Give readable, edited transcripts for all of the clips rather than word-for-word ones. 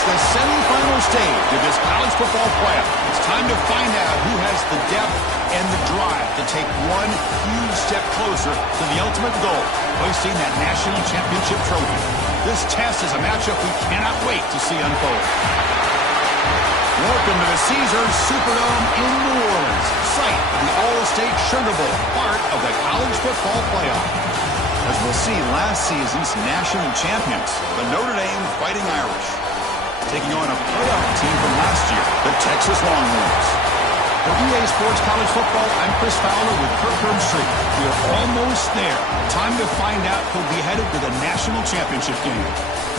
It's the semifinal stage of this college football playoff. It's time to find out who has the depth and the drive to take one huge step closer to the ultimate goal, hoisting that national championship trophy. This test is a matchup we cannot wait to see unfold. Welcome to the Caesars Superdome in New Orleans, site of the All-State Sugar Bowl, part of the college football playoff. As we'll see, last season's national champions, the Notre Dame Fighting Irish, taking on a playoff team from last year, the Texas Longhorns. For EA Sports College Football, I'm Chris Fowler with Kirk Herbstreit. We're almost there. Time to find out who'll be headed to the national championship game.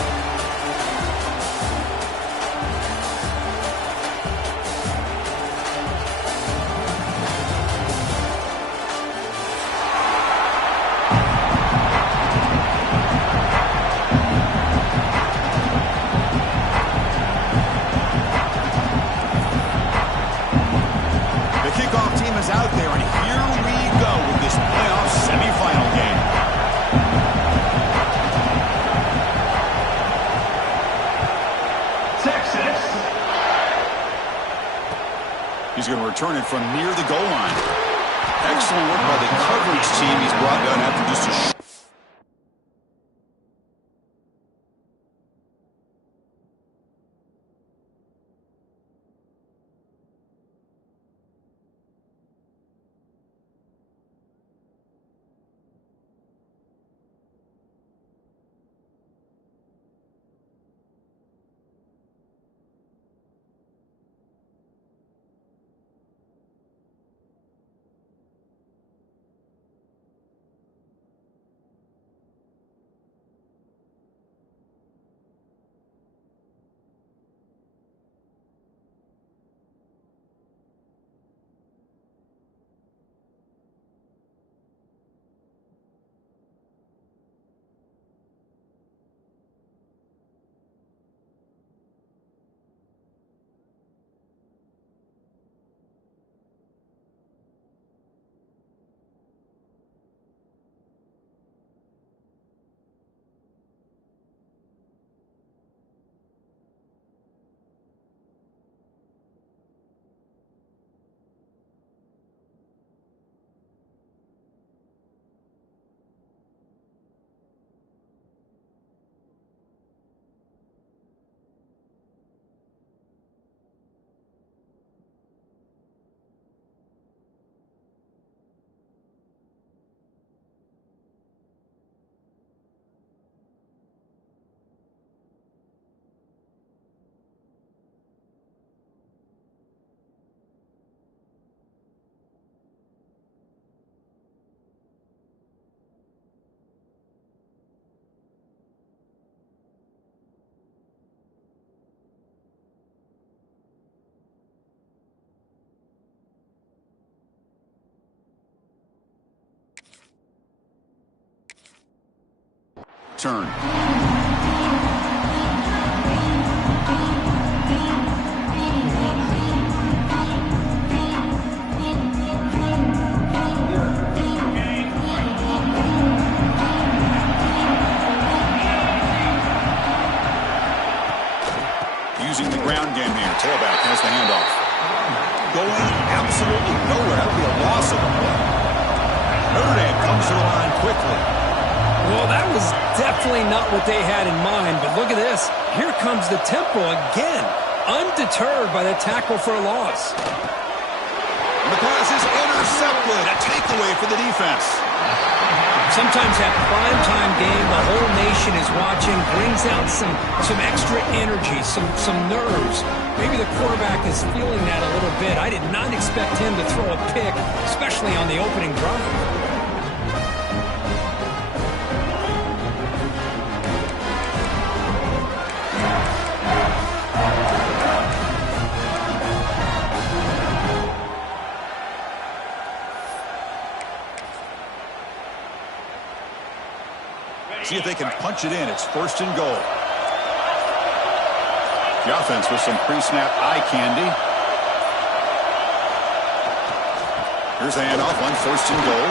Out there, and here we go with this playoff semifinal game. Texas. He's going to return it from near the goal line. Excellent work by the coverage team. He's brought down after just a turn. Using the ground game here. Tailback has the handoff. Going absolutely nowhere. That would be a loss of a play. Notre Dame comes to the line quickly. Well, that was definitely not what they had in mind, but look at this. Here comes the tempo again, undeterred by the tackle for a loss. And the pass is intercepted. A takeaway for the defense. Sometimes that primetime game, the whole nation is watching, brings out some extra energy, some nerves. Maybe the quarterback is feeling that a little bit. I did not expect him to throw a pick, especially on the opening drive. See if they can punch it in. It's first and goal. The offense with some pre-snap eye candy. Here's the handoff on first and goal.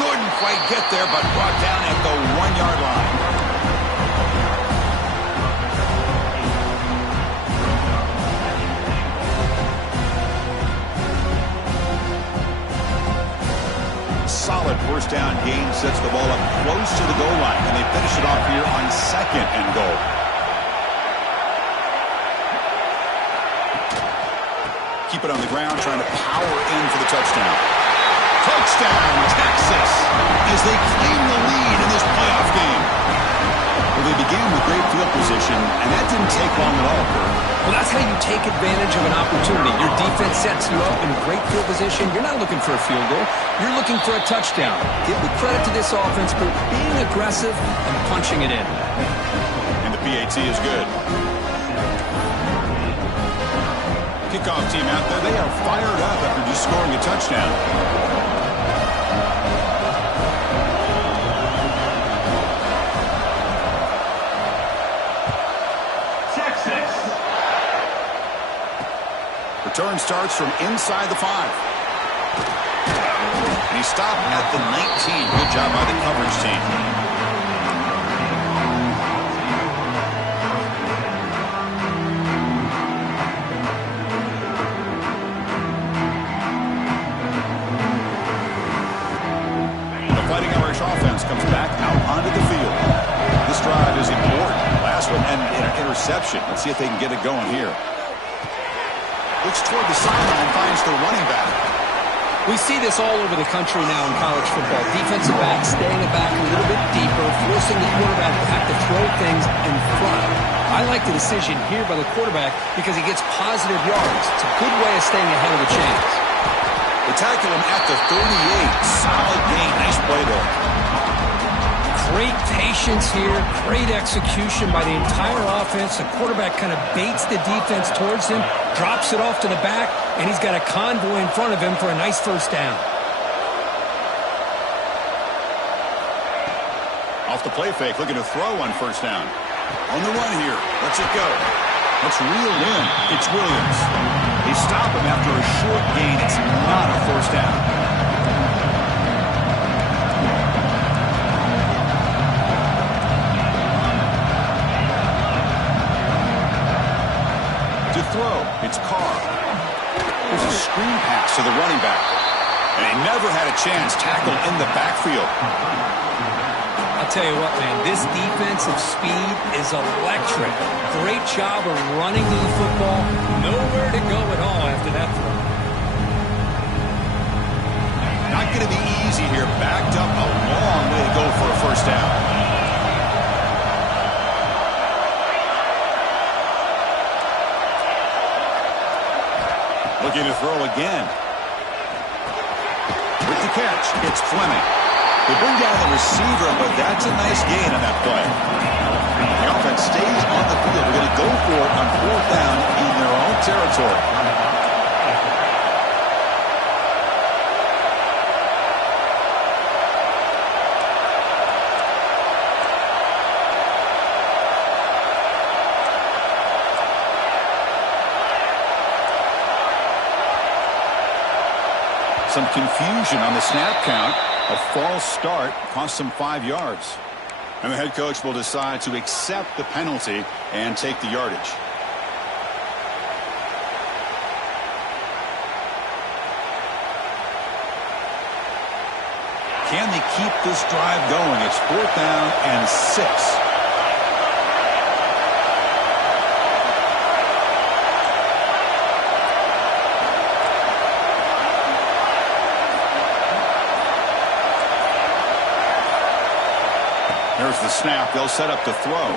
Couldn't quite get there, but brought down at the 1-yard line. sets the ball up close to the goal line, and they finish it off here on 2nd and goal. Keep it on the ground, trying to power in for the touchdown. Touchdown, Texas, as they claim the lead in this playoff game. Well, they began with great field position, and that didn't take long at all, Kurt. Well, that's how you take advantage of an opportunity. Your defense sets you up in great field position. You're not looking for a field goal. You're looking for a touchdown. Give the credit to this offense for being aggressive and punching it in. And the PAT is good. Kickoff team out there, they are fired up after just scoring a touchdown. Return starts from inside the 5. And he stopped at the 19. Good job by the coverage team. The Fighting Irish offense comes back out onto the field. This drive is important. Last one and an interception. Let's see if they can get it going here. Looks toward the sideline, finds the running back. We see this all over the country now in college football. Defensive backs staying back a little bit deeper, forcing the quarterback to have to throw things in front. I like the decision here by the quarterback because he gets positive yards. It's a good way of staying ahead of the chains. They tackle him at the 38. Solid gain. Nice play there. Great patience here, great execution by the entire offense. The quarterback kind of baits the defense towards him, drops it off to the back, and he's got a convoy in front of him for a nice first down. Off the play fake, looking to throw on first down. On the run here, lets it go. Let's reel in. It's Williams. They stop him after a short gain. It's not a first down. Throw. It's Carr. There's a screen pass to the running back. And he never had a chance. Tackled in the backfield. I'll tell you what, man. This defensive speed is electric. Great job of running to the football. Nowhere to go at all after that throw. Not going to be easy here. Backed up a long way to go for a first down. Looking to throw again. With the catch, it's Fleming. They bring down the receiver, but that's a nice gain on that play. The offense stays on the field. They're going to go for it on 4th down in their own territory. Some confusion on the snap count. A false start cost them 5 yards. And the head coach will decide to accept the penalty and take the yardage. Can they keep this drive going? It's 4th down and 6. There's the snap. They'll set up to throw.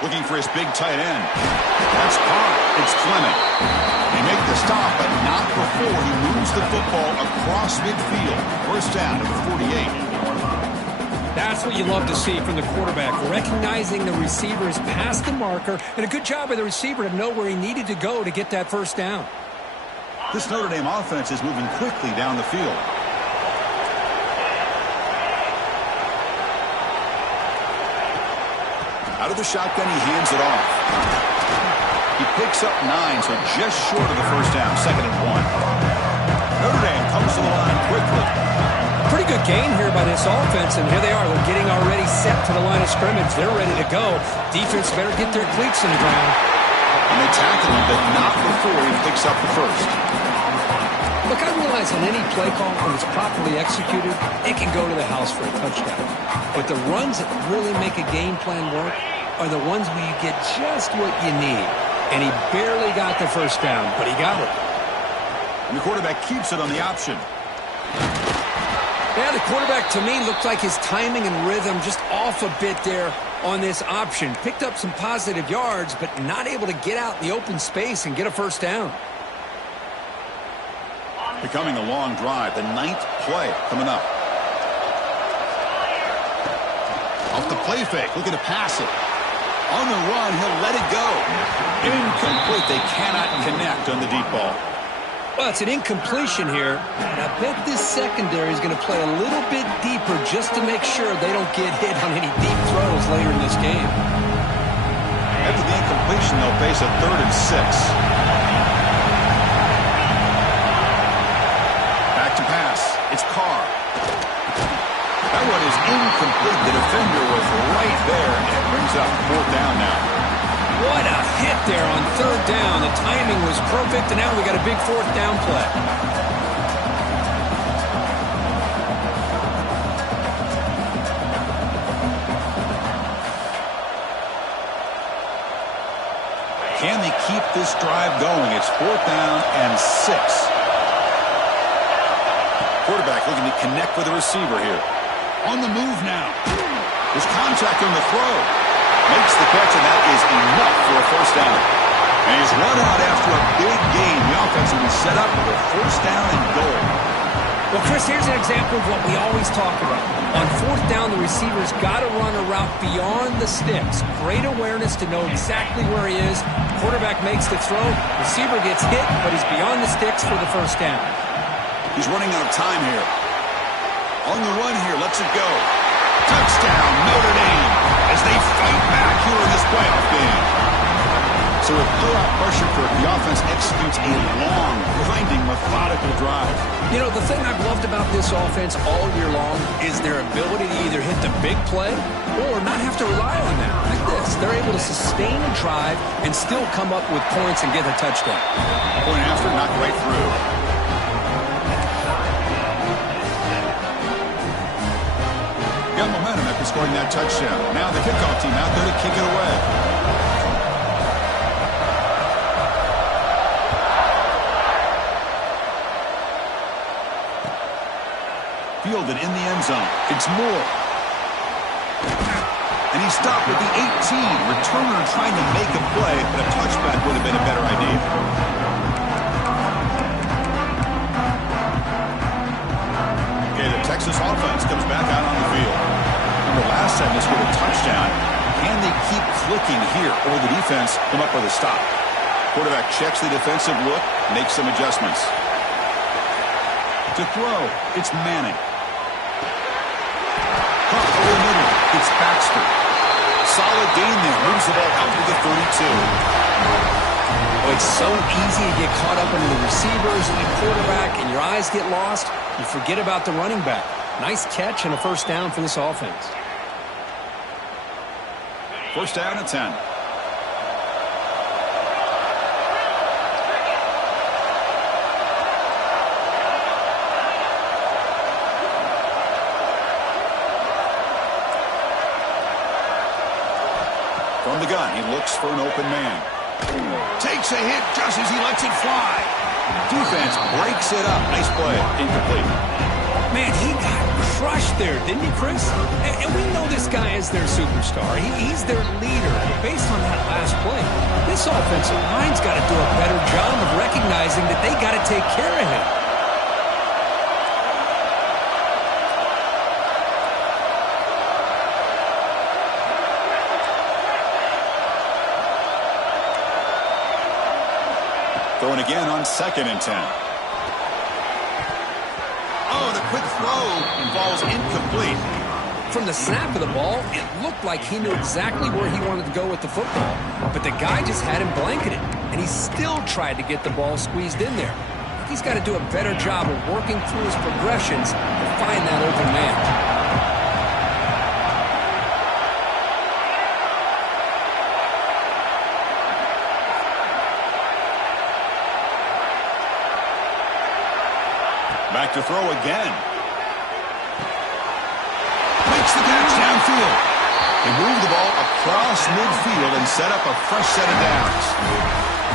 Looking for his big tight end. That's Carr. It's Fleming. They make the stop, but not before he moves the football across midfield. First down at the 48. That's what you love to see from the quarterback, recognizing the receiver is past the marker, and a good job by the receiver to know where he needed to go to get that first down. This Notre Dame offense is moving quickly down the field. Out of the shotgun, he hands it off. He picks up 9, so just short of the first down, 2nd and 1. Notre Dame comes to the line quickly. Pretty good gain here by this offense, and here they are. They're getting already set to the line of scrimmage. They're ready to go. Defense better get their cleats in the ground. And they tackle him, but not before he picks up the first. Look, I realize on any play call, when it's properly executed, it can go to the house for a touchdown. But the runs that really make a game plan work are the ones where you get just what you need. And he barely got the first down, but he got it. And the quarterback keeps it on the option. Yeah, the quarterback, to me, looked like his timing and rhythm just off a bit there on this option. Picked up some positive yards, but not able to get out in the open space and get a first down. Becoming a long drive, the 9th play coming up. Off the play fake, looking to pass it. On the run, he'll let it go. Incomplete, they cannot connect on the deep ball. Well, it's an incompletion here, and I bet this secondary is going to play a little bit deeper just to make sure they don't get hit on any deep throws later in this game. After the incompletion, they'll face a 3rd and 6. Back to pass. It's Carr. That one is incomplete. The defender was right there, and it brings up 4th down now. What a hit there on 3rd down. The timing was perfect, and now we got a big 4th down play. Can they keep this drive going? It's 4th down and 6. Quarterback looking to connect with the receiver here. On the move now. There's contact on the throw. Makes the catch, and that is enough for a first down. And he's run out after a big gain. The offense will be set up for a 1st down and goal. Well, Chris, here's an example of what we always talk about. On 4th down, the receiver's got to run a route beyond the sticks. Great awareness to know exactly where he is. Quarterback makes the throw. Receiver gets hit, but he's beyond the sticks for the first down. He's running out of time here. On the run here, lets it go. Touchdown, Notre Dame, as they fight back here in this playoff game. So with blowout pressure, the offense executes a long, grinding, methodical drive. You know, the thing I've loved about this offense all year long is their ability to either hit the big play or not have to rely on that. Like this, they're able to sustain a drive and still come up with points and get a touchdown. Point after, knocked right through. Got momentum after scoring that touchdown. Now the kickoff team out there to kick it away. Fielded in the end zone. It's Moore. And he stopped at the 18. Returner trying to make a play, but a touchback would have been a better idea. Okay, the Texas offense comes back out on the field. Remember, last time they scored a touchdown. Can they keep clicking here, or the defense come up with a stop? Quarterback checks the defensive look, makes some adjustments. To throw, it's Manning. Caught over the middle, it's Baxter. Solid gain there, moves the ball out to the 32. Oh, it's so easy to get caught up into the receivers and the quarterback, and your eyes get lost. You forget about the running back. Nice catch and a first down for this offense. 1st down and 10. From the gun, he looks for an open man. Takes a hit just as he lets it fly. Defense breaks it up. Nice play. Incomplete. Man, he got crushed there, didn't he, Chris? And we know this guy is their superstar. He's their leader. But based on that last play, this offensive line's got to do a better job of recognizing that they got to take care of him. Throwing again on 2nd and 10. Oh, the quick throw falls incomplete. From the snap of the ball, it looked like he knew exactly where he wanted to go with the football. But the guy just had him blanketed, and he still tried to get the ball squeezed in there. He's got to do a better job of working through his progressions to find that open man. Back to throw again. Makes the catch downfield. They move the ball across midfield and set up a fresh set of downs.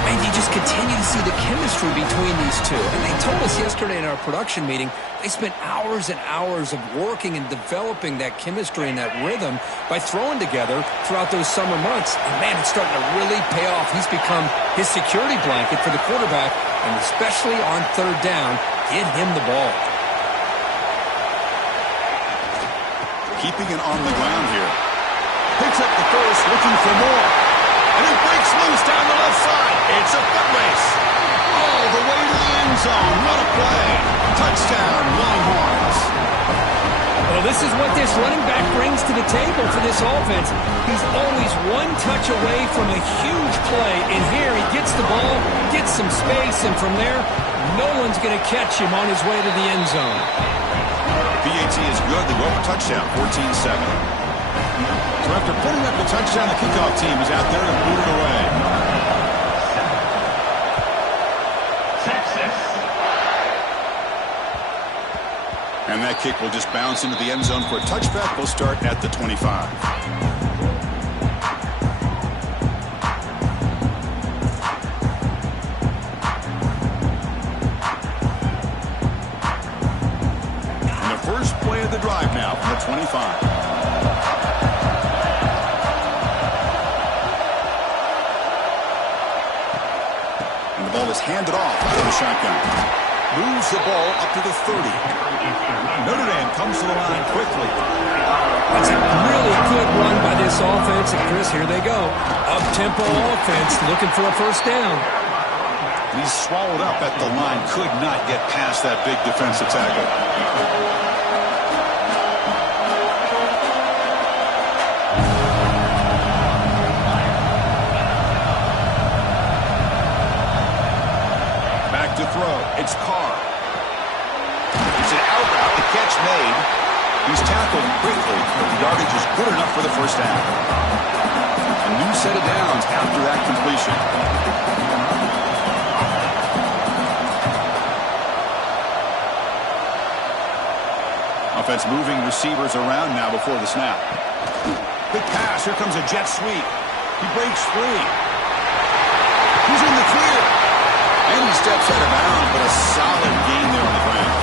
And you just continue to see the chemistry between these two. And they told us yesterday in our production meeting, they spent hours and hours of working and developing that chemistry and that rhythm by throwing together throughout those summer months. And, man, it's starting to really pay off. He's become his security blanket for the quarterback, and especially on third down, get him the ball. Keeping it on the ground here. Picks up the first, looking for more. And it breaks loose down the left side. It's a foot race. All the way to the end zone. What a play. Touchdown, Longhorns. Well, this is what this running back brings to the table for this offense. He's always one touch away from a huge play. And here he gets the ball, gets some space, and from there, no one's going to catch him on his way to the end zone. PAT is good. They go for touchdown, 14-7. So after putting up the touchdown, the kickoff team is out there to boot it away. Texas. And that kick will just bounce into the end zone for a touchback. We'll start at the 25. And the first play of the drive now from the 25. Ball is handed off out of the shotgun. Moves the ball up to the 30. Notre Dame comes to the line quickly. That's a really good run by this offense. And, Chris, here they go. Up-tempo offense looking for a first down. He's swallowed up at the line. Could not get past that big defensive tackle. To throw. It's Carr. It's an out route. The catch made. He's tackled quickly, but the yardage is good enough for the first down. A new set of downs after that completion. Offense moving receivers around now before the snap. Big pass. Here comes a jet sweep. He breaks free. He's in the clear. And he steps out of bounds, but a solid gain there on the ground.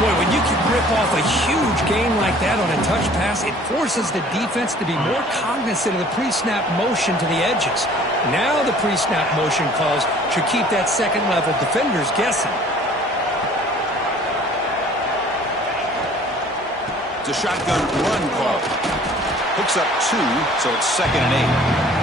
Boy, when you can rip off a huge gain like that on a touch pass, it forces the defense to be more cognizant of the pre-snap motion to the edges. Now the pre-snap motion calls should keep that second-level defenders guessing. It's a shotgun run call. Hooks up 2, so it's 2nd and 8.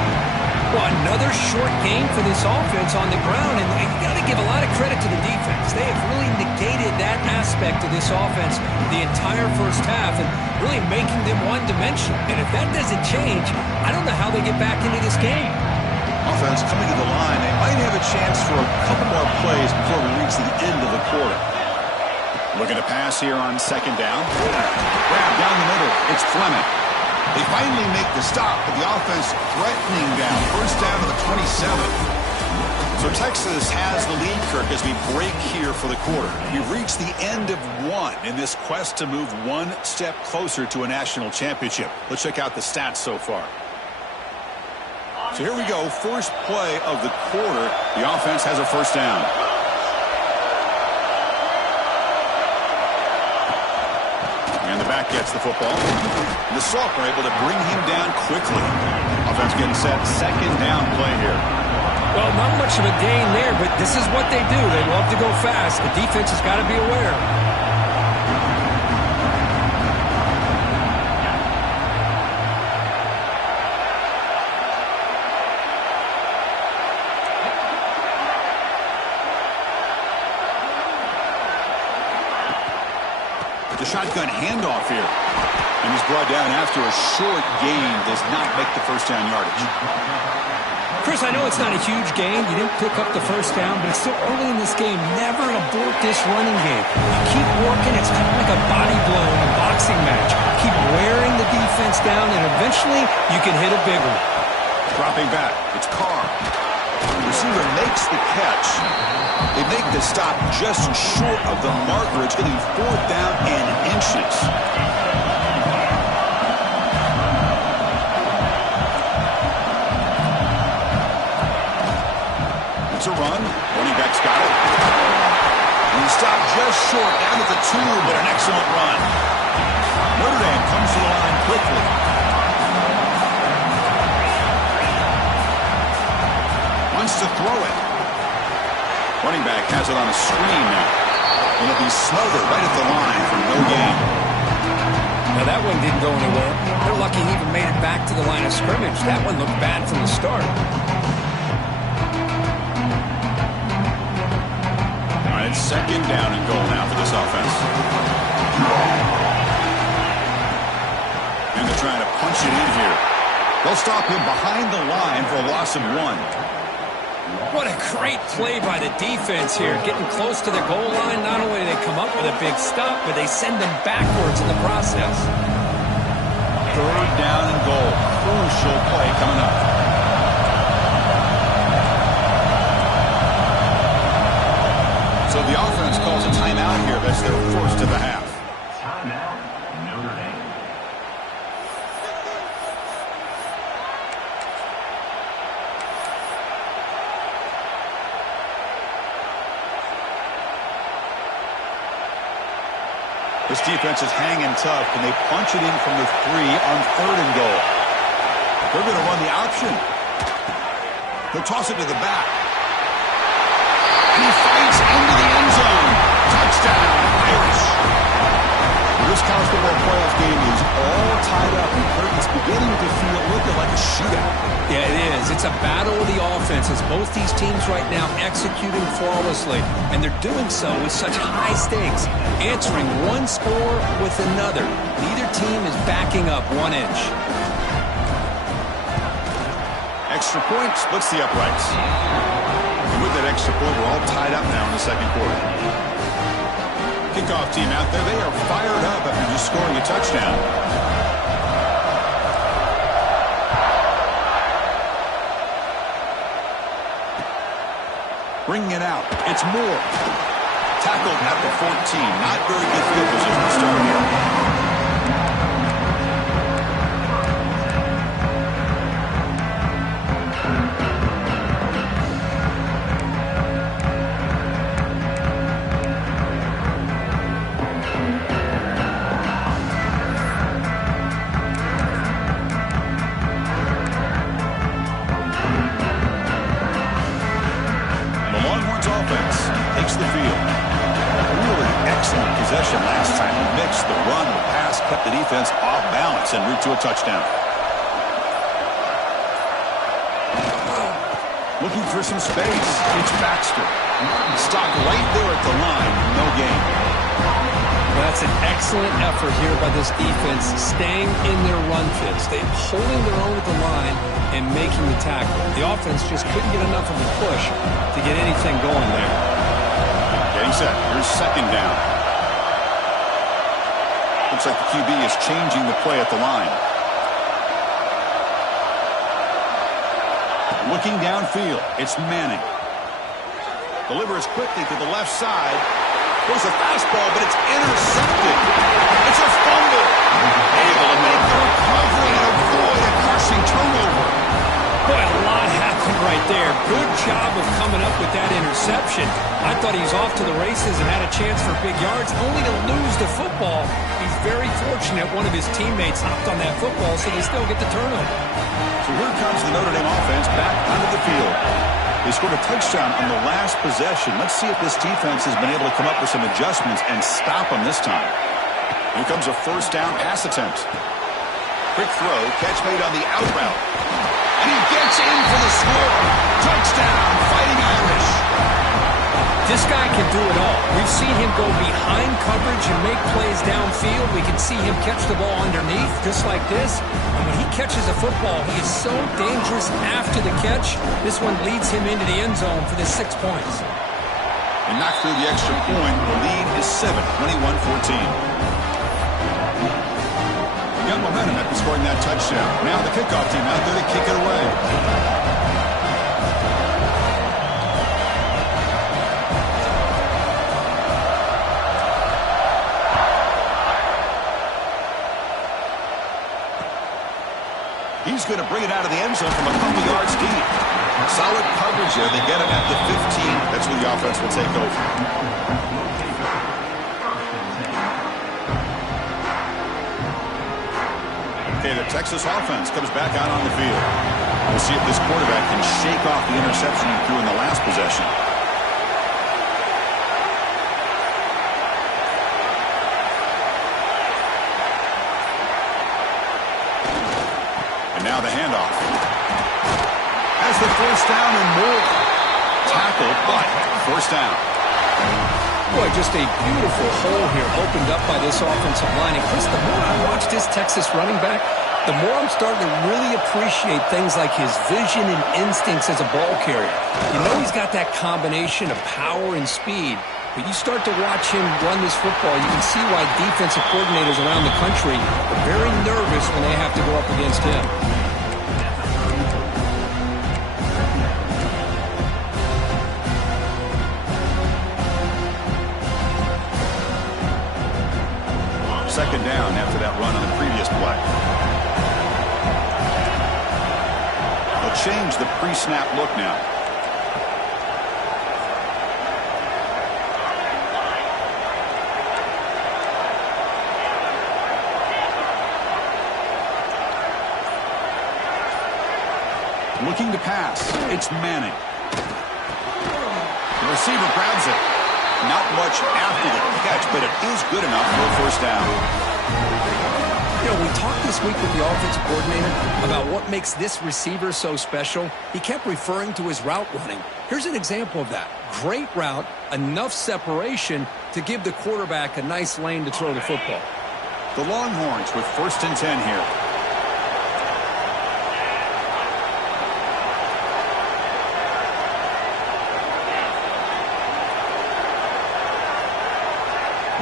Well, another short game for this offense on the ground, and you got to give a lot of credit to the defense. They have really negated that aspect of this offense the entire first half and really making them one-dimensional. And if that doesn't change, I don't know how they get back into this game. Offense coming to the line. They might have a chance for a couple more plays before we reach the end of the quarter. Looking to pass here on 2nd down. Grab down the middle. It's Fleming. They finally make the stop, but the offense threatening down. First down to the 27. So Texas has the lead, Kirk, as we break here for the quarter. We've reached the end of one in this quest to move one step closer to a national championship. Let's check out the stats so far. So here we go. First play of the quarter. The offense has a first down. And the back gets the football. The Salk are able to bring him down quickly. Offense getting set. 2nd down play here. Well, not much of a gain there, but this is what they do. They love to go fast. The defense has got to be aware. The shotgun handoff here. And he's brought down after a short gain. Does not make the first down yardage. Chris, I know it's not a huge gain. You didn't pick up the first down, but it's still early in this game. Never abort this running game. You keep working. It's kind of like a body blow in a boxing match. Keep wearing the defense down, and eventually you can hit a big one. Dropping back. It's Carr. Receiver makes the catch. They make the stop just short of the marker. It's going to be 4th down and inches. It's a run. Running back's got it. And he stopped just short down at the 2, but an excellent run. Notre Dame comes to the line quickly. Wants to throw it. Running back has it on a screen now. And it'll be smothered right at the line for no gain. Now that one didn't go anywhere. They're lucky he even made it back to the line of scrimmage. That one looked bad from the start. All right, 2nd down and goal now for this offense. And they're trying to punch it in here. They'll stop him behind the line for a loss of 1. What a great play by the defense here. Getting close to the goal line, not only do they come up with a big stop, but they send them backwards in the process. 3rd down and goal. Crucial play coming up. So the offense calls a timeout here. That's their 1st of the half. Timeout, Notre Dame. This defense is hanging tough. Can they punch it in from the 3 on 3rd and goal? They're going to run the option. He'll toss it to the back. And he fights into the end zone. Touchdown, Irish. This college football playoff game is all tied up. It's beginning to feel looking like a shootout. Yeah, it is. It's a battle of the offenses. Both these teams right now executing flawlessly, and they're doing so with such high stakes, answering one score with another. Neither team is backing up 1 inch. Extra point splits the uprights. And with that extra point, we're all tied up now in the 2nd quarter. Kickoff team out there, they are fired up after just scoring a touchdown. Bringing it out. It's Moore. Tackled at the 14. Not very good field position to start here. Takes the field. Really excellent possession last time. He mixed the run, the pass, kept the defense off balance en route to a touchdown. Looking for some space. It's Baxter. Stopped right there at the line. No gain. That's an excellent effort here by this defense, staying in their run fits. They're holding their own at the line and making the tackle. The offense just couldn't get enough of a push to get anything going there. Getting set. Here's 2nd down. Looks like the QB is changing the play at the line. Looking downfield. It's Manning. Delivers quickly to the left side. Goes a fastball, but it's intercepted. It's a fumble. Able to make the recovery and avoid a crushing turnover. Boy, a lot happened right there. Good job of coming up with that interception. I thought he was off to the races and had a chance for big yards, only to lose the football. He's very fortunate one of his teammates hopped on that football, so they still get the turnover. So here comes the Notre Dame offense back onto the field. They scored a touchdown on the last possession. Let's see if this defense has been able to come up with some adjustments and stop them this time. Here comes a 1st down pass attempt. Quick throw, catch made on the out route. And he gets in for the score. Touchdown, Fighting Irish. This guy can do it all. We've seen him go behind coverage and make plays downfield. We can see him catch the ball underneath, just like this. And when he catches a football, he is so dangerous after the catch. This one leads him into the end zone for the 6 points. And knocked through the extra point. The lead is 7, 21-14. Got momentum after scoring that touchdown. Now the kickoff team out there to kick it away. it out of the end zone from a couple yards deep. Solid coverage there. They get him at the 15. That's where the offense will take over. Okay, the Texas offense comes back out on the field. We'll see if this quarterback can shake off the interception he threw in the last possession. And now the handoff. Has the first down and more. Tackle, but first down. Boy, just a beautiful hole here opened up by this offensive line. And Chris, the more I watch this Texas running back, the more I'm starting to really appreciate things like his vision and instincts as a ball carrier. You know he's got that combination of power and speed, but you start to watch him run this football, you can see why defensive coordinators around the country are very nervous when they have to go up against him. Second down after that run on the previous play. They'll change the pre-snap look now. Looking to pass. It's Manning. The receiver grabs it. Not much after the catch, but it is good enough for a first down. You know, we talked this week with the offensive coordinator about what makes this receiver so special. He kept referring to his route running. Here's an example of that. Great route, enough separation to give the quarterback a nice lane to throw the football. The Longhorns with 1st and 10 here.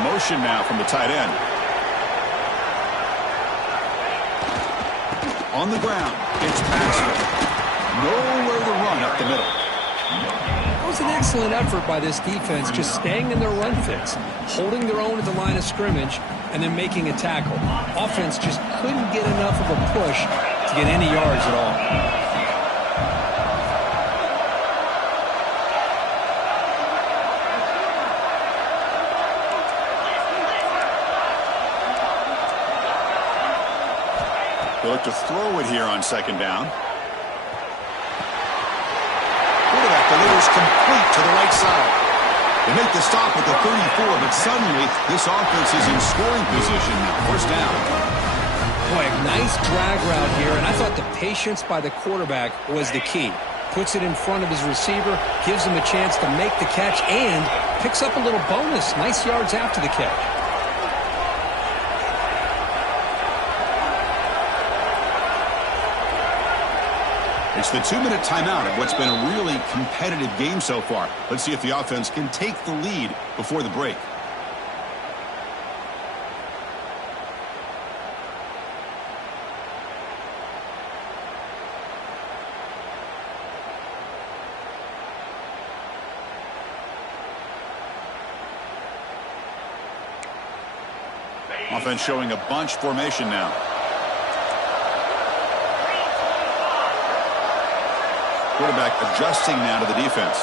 Motion now from the tight end. On the ground, it's Baxter. Nowhere to run up the middle. That was an excellent effort by this defense, just staying in their run fix, holding their own at the line of scrimmage, and then making a tackle. Offense just couldn't get enough of a push to get any yards at all. They'll look to throw it here on second down. Quarterback delivers complete to the right side. They make the stop at the 34, but suddenly this offense is in scoring position now. First down. Boy, a nice drag route here, and I thought the patience by the quarterback was the key. Puts it in front of his receiver, gives him a chance to make the catch, and picks up a little bonus. Nice yards after the catch. It's the 2-minute timeout of what's been a really competitive game so far. Let's see if the offense can take the lead before the break. Offense showing a bunch formation now. Quarterback adjusting now to the defense.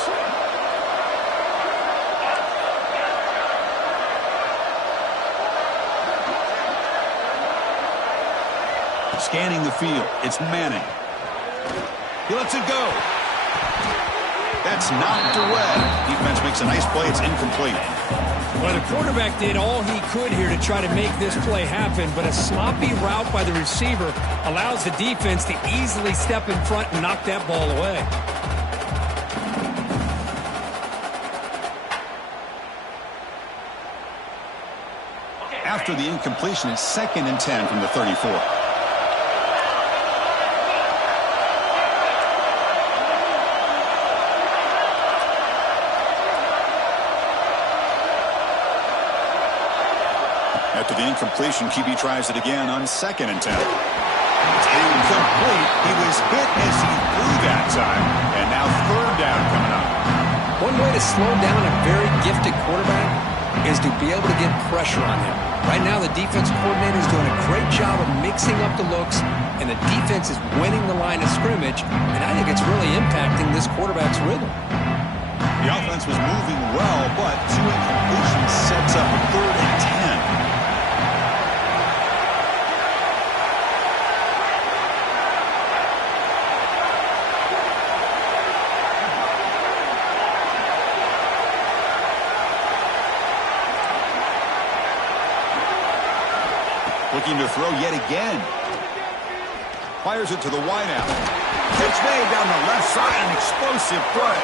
Scanning the field. It's Manning. He lets it go. That's knocked away. Defense makes a nice play. It's incomplete. Well, the quarterback did all he could here to try to make this play happen, but a sloppy route by the receiver allows the defense to easily step in front and knock that ball away. After the incompletion, it's 2nd and 10 from the 34. After the incompletion, QB tries it again on 2nd and 10. It's incomplete. He was hit as he threw that time. And now 3rd down coming up. One way to slow down a very gifted quarterback, is to be able to get pressure on him. Right now, the defense coordinator is doing a great job of mixing up the looks, and the defense is winning the line of scrimmage, and I think it's really impacting this quarterback's rhythm. The offense was moving well, but 2 incompletions sets up a 3rd and 10. Looking to throw yet again. Fires it to the wideout. Catch made down the left side, an explosive play.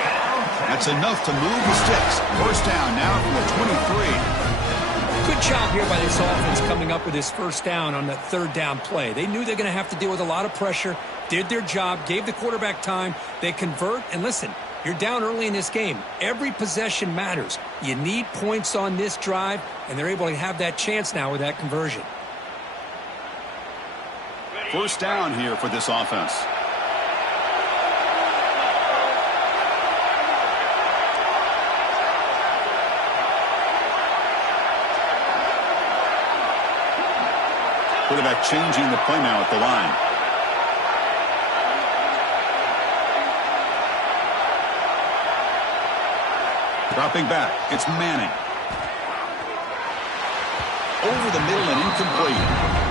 That's enough to move the sticks. First down now from the 23. Good job here by this offense coming up with this first down on that 3rd down play. They knew they're going to have to deal with a lot of pressure, did their job, gave the quarterback time. They convert, and listen, you're down early in this game. Every possession matters. You need points on this drive, and they're able to have that chance now with that conversion. First down here for this offense. Quarterback changing the play now at the line. Dropping back, it's Manning. Over the middle and incomplete.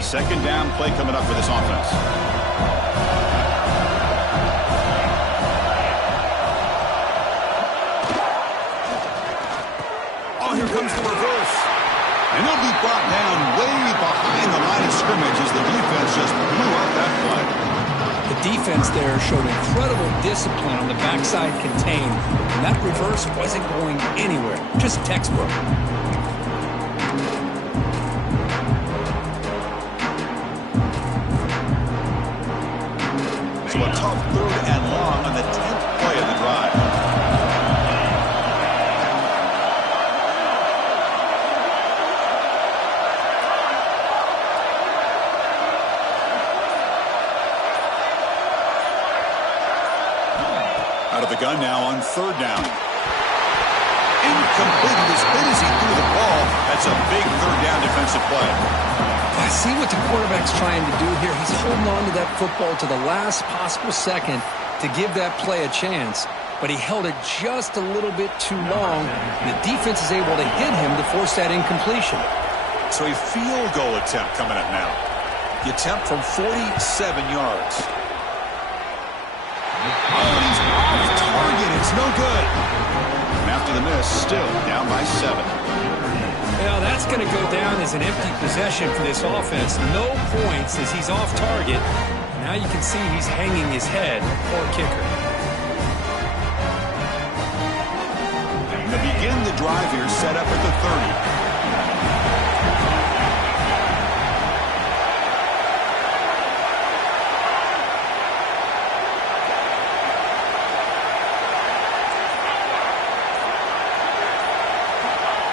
Second down play coming up for this offense. Oh, here comes the reverse. And he'll be brought down way behind the line of scrimmage as the defense just blew up that play. The defense there showed incredible discipline on the backside contain. And that reverse wasn't going anywhere. Just textbook. So a tough 3rd and long on the 10th play of the drive. Out of the gun now on 3rd down. Incomplete as good as he threw the ball. That's a big 3rd down defensive play. I see what the quarterback's trying to do here. He's holding on to that football to the last possible second to give that play a chance. But he held it just a little bit too long. And the defense is able to hit him to force that incompletion. So a field goal attempt coming up now. The attempt from 47 yards. Oh, he's off target. It's no good. And after the miss, still down by 7. Well, that's going to go down as an empty possession for this offense. No points as he's off target. Now you can see he's hanging his head. Poor kicker. And to begin the drive here, set up at the 30.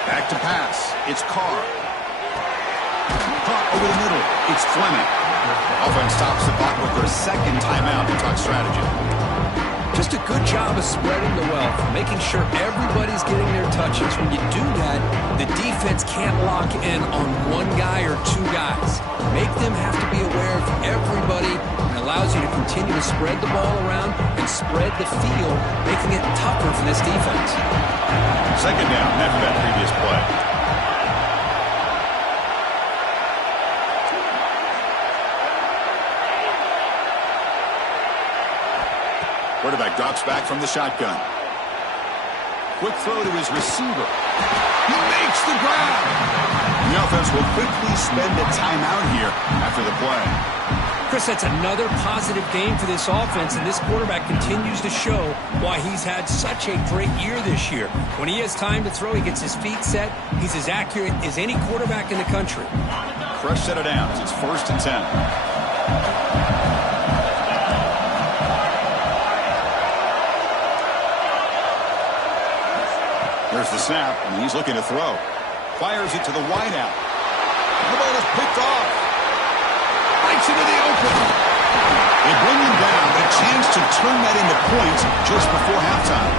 Back to pass. It's Carr. Caught over the middle. It's Fleming. Offense stops the clock with their 2nd timeout to talk strategy. Just a good job of spreading the wealth, making sure everybody's getting their touches. When you do that, the defense can't lock in on one guy or 2 guys. Make them have to be aware of everybody, and allows you to continue to spread the ball around and spread the field, making it tougher for this defense. Second down after that previous play. Quarterback drops back from the shotgun. Quick throw to his receiver. He makes the grab. The offense will quickly spend a timeout here after the play. Chris, that's another positive game for this offense, and this quarterback continues to show why he's had such a great year this year. When he has time to throw, he gets his feet set. He's as accurate as any quarterback in the country. Fresh set of downs. It's 1st and 10. There's the snap, and he's looking to throw. Fires it to the wideout. The ball is picked off. Breaks into the open. They bring him down. A chance to turn that into points just before halftime.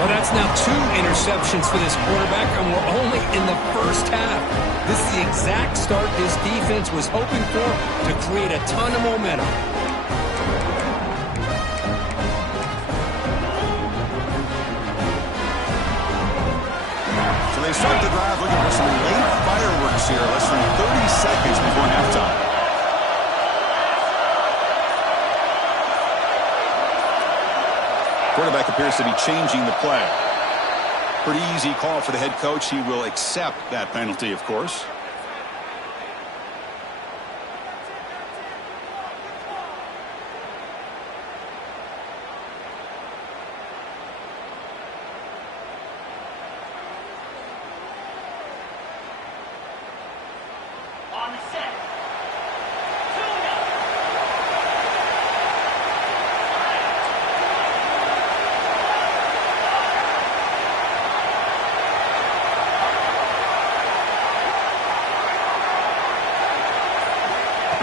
Well, that's now 2 interceptions for this quarterback, and we're only in the first half. This is the exact start this defense was hoping for to create a ton of momentum. So they start the drive looking for some late fireworks here, less than 30 seconds before halftime. Quarterback appears to be changing the play. Pretty easy call for the head coach. He will accept that penalty, of course.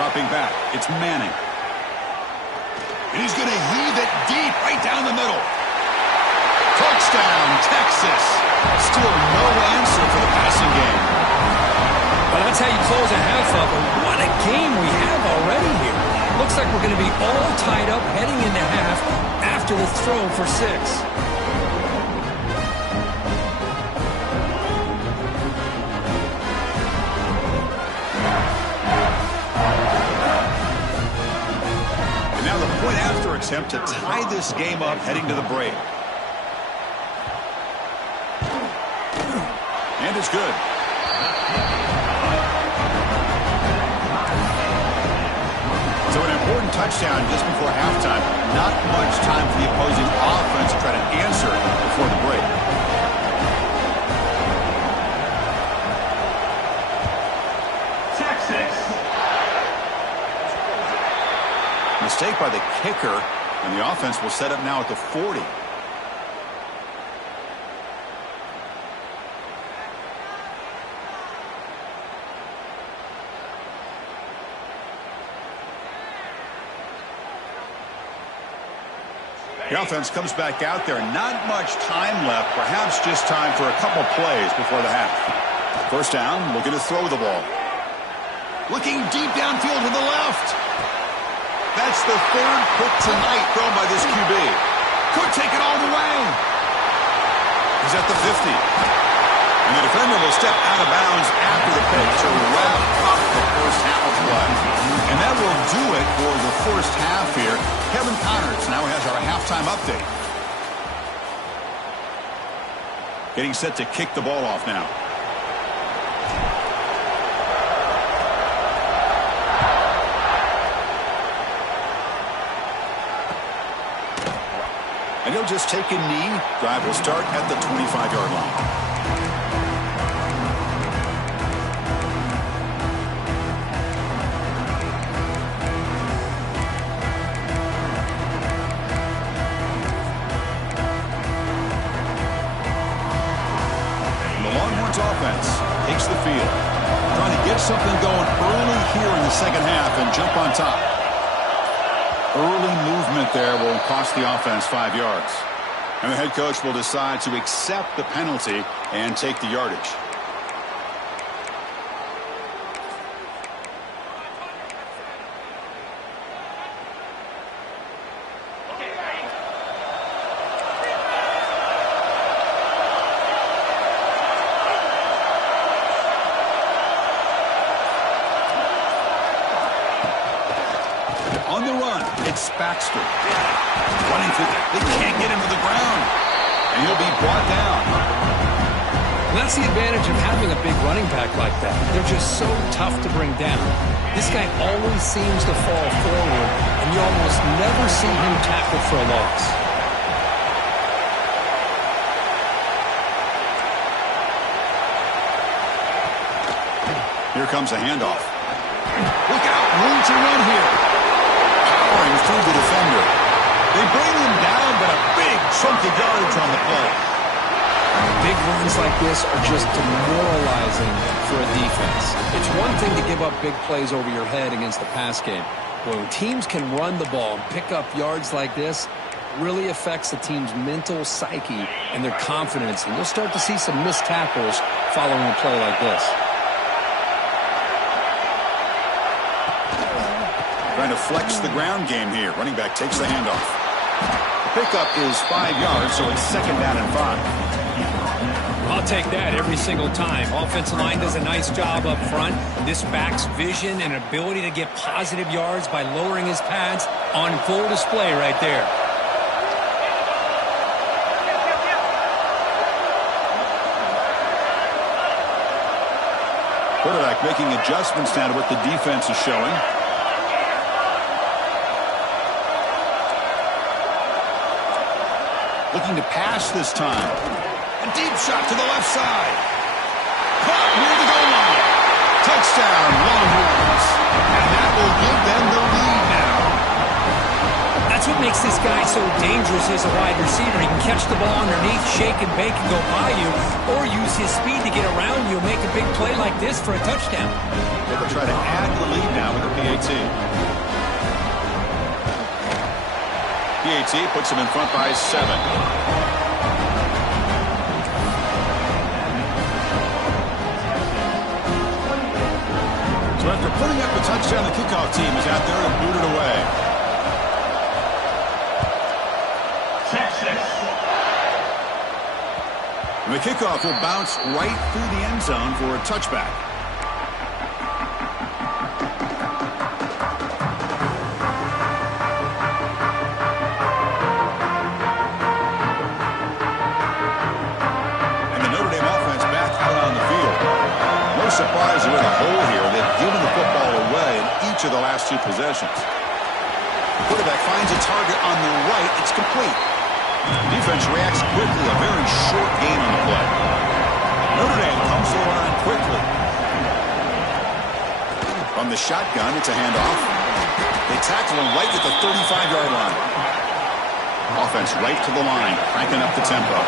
Dropping back, it's Manning. And he's going to heave it deep right down the middle. Touchdown, Texas. Still no answer for the passing game. Well, that's how you close a half up. What a game we have already here. Looks like we're going to be all tied up heading into half after the throw for 6. Attempt to tie this game up heading to the break. And it's good. So an important touchdown just before halftime. Not much time for the opposing offense to try to answer before the break. Mistake by the kicker, and the offense will set up now at the 40. The offense comes back out there. Not much time left. Perhaps just time for a couple plays before the half. First down, looking to throw the ball. Looking deep downfield to the left. That's the 3rd pick tonight thrown by this QB. Could take it all the way. He's at the 50. And the defender will step out of bounds after the pick to wrap up the first half of play. And that will do it for the first half here. Kevin Connors now has our halftime update. Getting set to kick the ball off now. And he'll just take a knee. Drive will start at the 25-yard line. And the Longhorns offense takes the field. Trying to get something going early here in the second half and jump on top. Early movement there will cost the offense 5 yards. And the head coach will decide to accept the penalty and take the yardage. On the run, it's Baxter. Running through that. They can't get him to the ground. And he'll be brought down. And that's the advantage of having a big running back like that. They're just so tough to bring down. This guy always seems to fall forward, and you almost never see him tackled for a loss. Here comes a handoff. Look out, room to run here. Powering through the defender. They bring him down, but a big chunk of yardage on the play. Big runs like this are just demoralizing for a defense. It's one thing to give up big plays over your head against the pass game. When teams can run the ball and pick up yards like this, it really affects the team's mental psyche and their confidence. And you'll start to see some missed tackles following a play like this. Trying to flex the ground game here. Running back takes the handoff. The pickup is 5 yards, so it's 2nd down and 5. I'll take that every single time. Offensive line does a nice job up front. This back's vision and ability to get positive yards by lowering his pads on full display right there. Quarterback making adjustments now to what the defense is showing. Looking to pass this time. A deep shot to the left side. Caught near the goal line. Touchdown, Longhorns. And that will give them the lead now. That's what makes this guy so dangerous as a wide receiver. He can catch the ball underneath, shake and bake and go by you, or use his speed to get around you and make a big play like this for a touchdown. They'll try to add to the lead now with the PAT. PAT puts him in front by 7. So after putting up a touchdown, the kickoff team is out there and booted away. Texas. And the kickoff will bounce right through the end zone for a touchback. Surprise, they're in a hole here. They've given the football away in each of the last 2 possessions. The quarterback finds a target on the right. It's complete. Defense reacts quickly. A very short gain on the play. Notre Dame comes to the line quickly. From the shotgun, it's a handoff. They tackle him right at the 35-yard line. Offense right to the line, cranking up the tempo.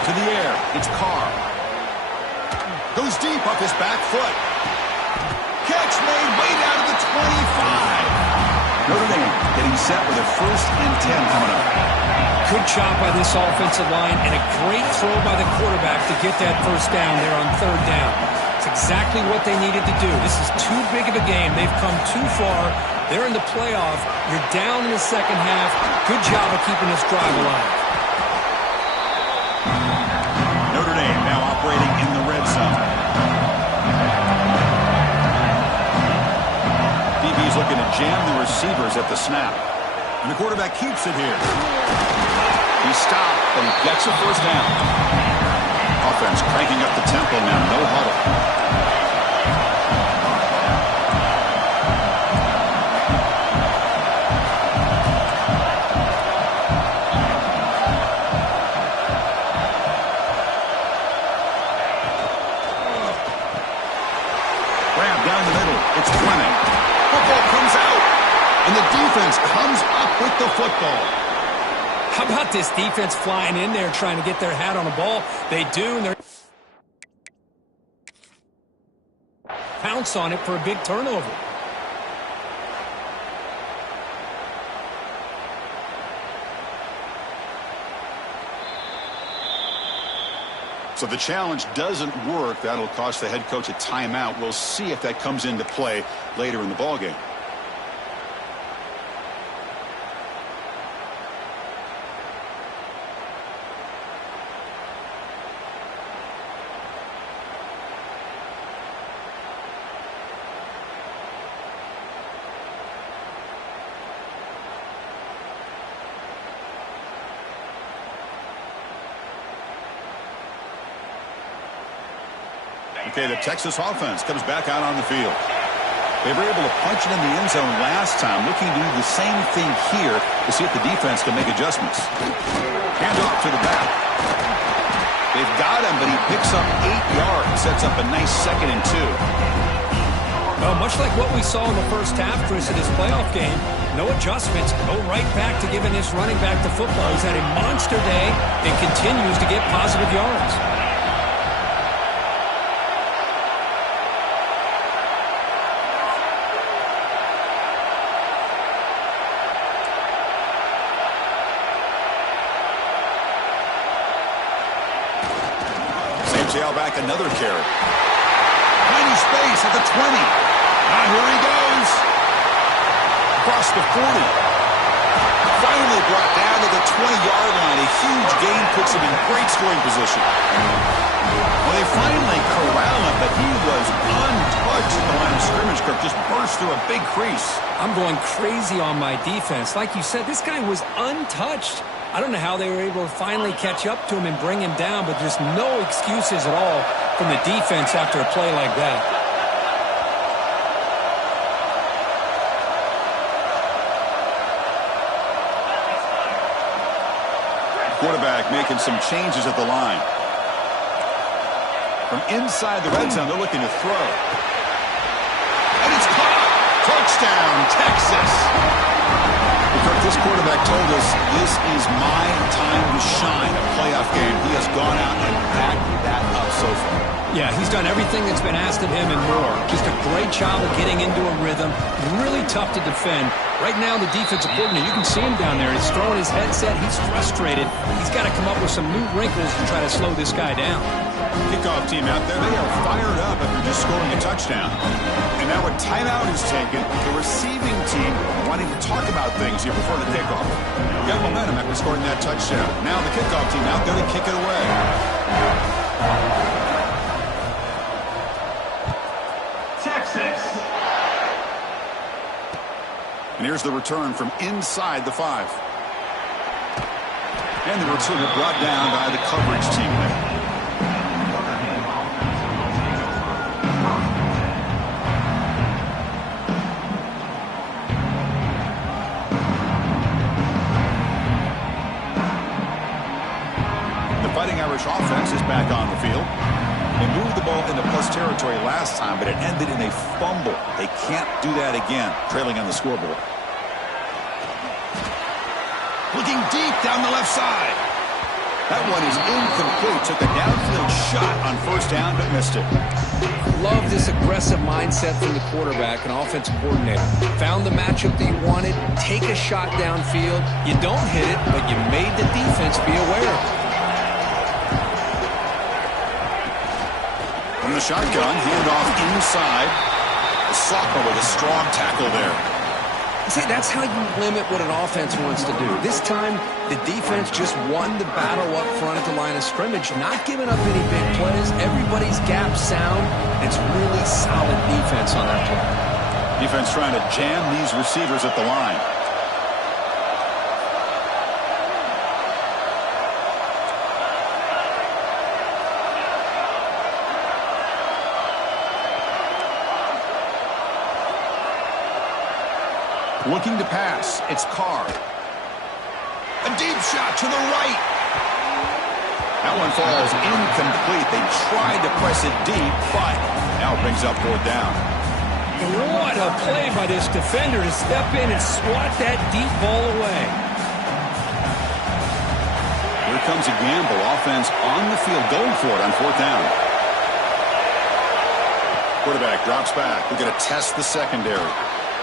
To the air, it's Carr. Goes deep off his back foot. Catch made way down to the 25. Notre Dame getting set with a 1st and 10 coming up. Good job by this offensive line and a great throw by the quarterback to get that 1st down there on 3rd down. It's exactly what they needed to do. This is too big of a game. They've come too far. They're in the playoff. You're down in the 2nd half. Good job of keeping this drive alive. Notre Dame now operating in the red zone. DB's looking to jam the receivers at the snap. And the quarterback keeps it here. He stopped, but he gets a 1st down. Offense cranking up the tempo now. No huddle. It's Fleming. Football comes out, and the defense comes up with the football. How about this defense flying in there trying to get their hat on the ball? They do, and they're pounce on it for a big turnover. So the challenge doesn't work. That'll cost the head coach a timeout. We'll see if that comes into play later in the ballgame. Okay, the Texas offense comes back out on the field. They were able to punch it in the end zone last time, looking to do the same thing here to see if the defense can make adjustments. Hand off to the back. They've got him, but he picks up 8 yards, sets up a nice 2nd and 2. Well, much like what we saw in the first half, Chris, of this playoff game, no adjustments, go right back to giving this running back to football. He's had a monster day and continues to get positive yards. Tail back another carry. Tiny space at the 20. Now here he goes. Across the 40. Finally brought down to the 20-yard line. A huge gain puts him in great scoring position. Well, they finally corral him, but he was untouched at the line of scrimmage. Kirk just burst through a big crease. I'm going crazy on my defense. Like you said, this guy was untouched. I don't know how they were able to finally catch up to him and bring him down, but there's no excuses at all from the defense after a play like that. Quarterback making some changes at the line. From inside the red zone, they're looking to throw. And it's caught! Touchdown, Texas! This quarterback told us this is my time to shine, a playoff game. He has gone out and backed that up so far. Yeah, he's done everything that's been asked of him and more. Just a great job of getting into a rhythm. Really tough to defend. Right now, the defensive coordinator, you can see him down there. He's throwing his headset. He's frustrated. He's got to come up with some new wrinkles to try to slow this guy down. Kickoff team out there, they are fired up after just scoring a touchdown. And now a timeout is taken. The receiving team wanting to talk about things here before the kickoff. Got momentum after scoring that touchdown. Now the kickoff team out there to kick it away. Texas. And here's the return from inside the 5. And the returner brought down by the coverage team there. Irish offense is back on the field. They moved the ball into plus territory last time, but it ended in a fumble. They can't do that again, trailing on the scoreboard. Looking deep down the left side. That one is incomplete. Took a downfield shot on first down, but missed it. Love this aggressive mindset from the quarterback and offensive coordinator. Found the matchup that you wanted. Take a shot downfield. You don't hit it, but you made the defense be aware of it. From the shotgun, handoff inside. The sophomore with a strong tackle there. See, that's how you limit what an offense wants to do. This time, the defense just won the battle up front at the line of scrimmage, not giving up any big plays. Everybody's gap sound. It's really solid defense on that play. Defense trying to jam these receivers at the line. Looking to pass. It's Carr. A deep shot to the right. That one falls incomplete. They tried to press it deep, but now it brings up fourth down. What a play by this defender to step in and swat that deep ball away. Here comes a gamble. Offense on the field going for it on fourth down. Quarterback drops back. We're going to test the secondary.